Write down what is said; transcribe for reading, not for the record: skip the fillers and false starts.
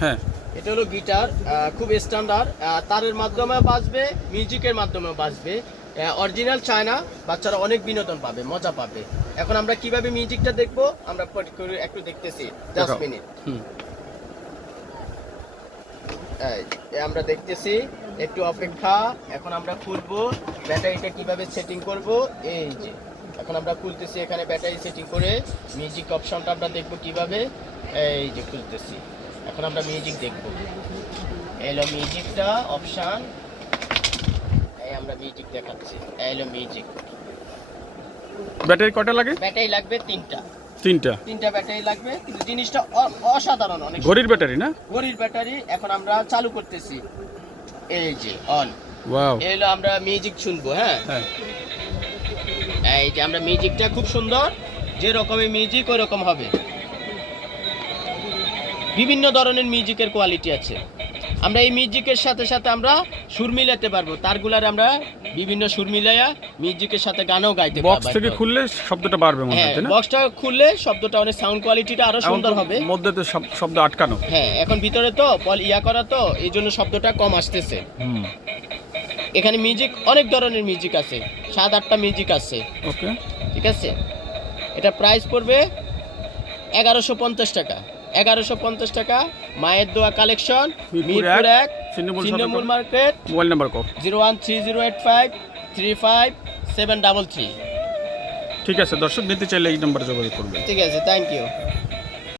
হ্যাঁ, এটা হলো গিটার, খুব স্ট্যান্ডার্ড, তারের মাধ্যমে বাজবে, মিউজিকের মাধ্যমেও বাজবে, অরিজিনাল চায়না। বাচ্চারা অনেক বিনোদন পাবে, মজা পাবে। এখন আমরা কিভাবে মিউজিকটা দেখবো, আমরা একটু দেখতেছি, জাস্ট দেখাও। মিনিট। হুম। আমরা দেখতেছি, একটু অপেক্ষা। এখন আমরা খুলবো, ব্যাটারিটা কিভাবে সেটিং করব, এই যে এখন আমরা খুলতেছি। এখানে ব্যাটারি সেটিং করে মিউজিক অপশনটা আমরা দেখবো কিভাবে। এই যে খুলতেছি, এখন আমরা মিউজিক দেখবো। এলো মিউজিকটা অপশন, এই আমরা মিউজিক দেখাচ্ছি। এলো মিউজিক। ব্যাটারি কটা লাগে? ব্যাটারি লাগবে তিনটা তিনটা ব্যাটারি লাগবে, কিন্তু জিনিসটা অসাধারণ, অনেক ঘড়ির ব্যাটারি না? ঘড়ির ব্যাটারি। এখন আমরা চালু করতেছি, এই যে অন। ওয়াও। এলো আমরা মিউজিক শুনবো। হ্যাঁ, হ্যাঁ, এই যে আমরা মিউজিকটা খুব সুন্দর, যে রকমের মিউজিক ওই রকম হবে। বিভিন্ন ধরনের মিউজিকের কোয়ালিটি আছে। আমরা এই মিউজিকের সাথে সাথে আমরা সুর মিলাতে পারবো, তারগুলার আমরা বিভিন্ন সুর মিলাইয়া মিউজিকের সাথে গানও গাইতে পারবো। বক্স থেকে খুললে শব্দটা বাড়বে মনে হ্যাঁ, হচ্ছে না? বক্সটা খুললে শব্দটা অনেক সাউন্ড কোয়ালিটিটা আরো সুন্দর হবে। মধ্যে তো শব্দ আটকানো। হ্যাঁ, এখন ভিতরে তো করা তো, এই জন্য শব্দটা কম আসতেছে। হুম। এখানে মিউজিক অনেক ধরনের মিউজিক আছে, 7-8টা মিউজিক আছে। ওকে। ঠিক আছে, এটা প্রাইস পড়বে 1150 টাকা। 1150 টাকা। মায়ের দোয়া কালেকশন, মিরপুর 1, ছিন্নমূল মার্কেট। মোবাইল নাম্বার কো? 013085357733। ঠিক আছে, দর্শক নিতে চাইলে এই নাম্বারে যোগাযোগ করবে। ঠিক আছে, থ্যাংক ইউ।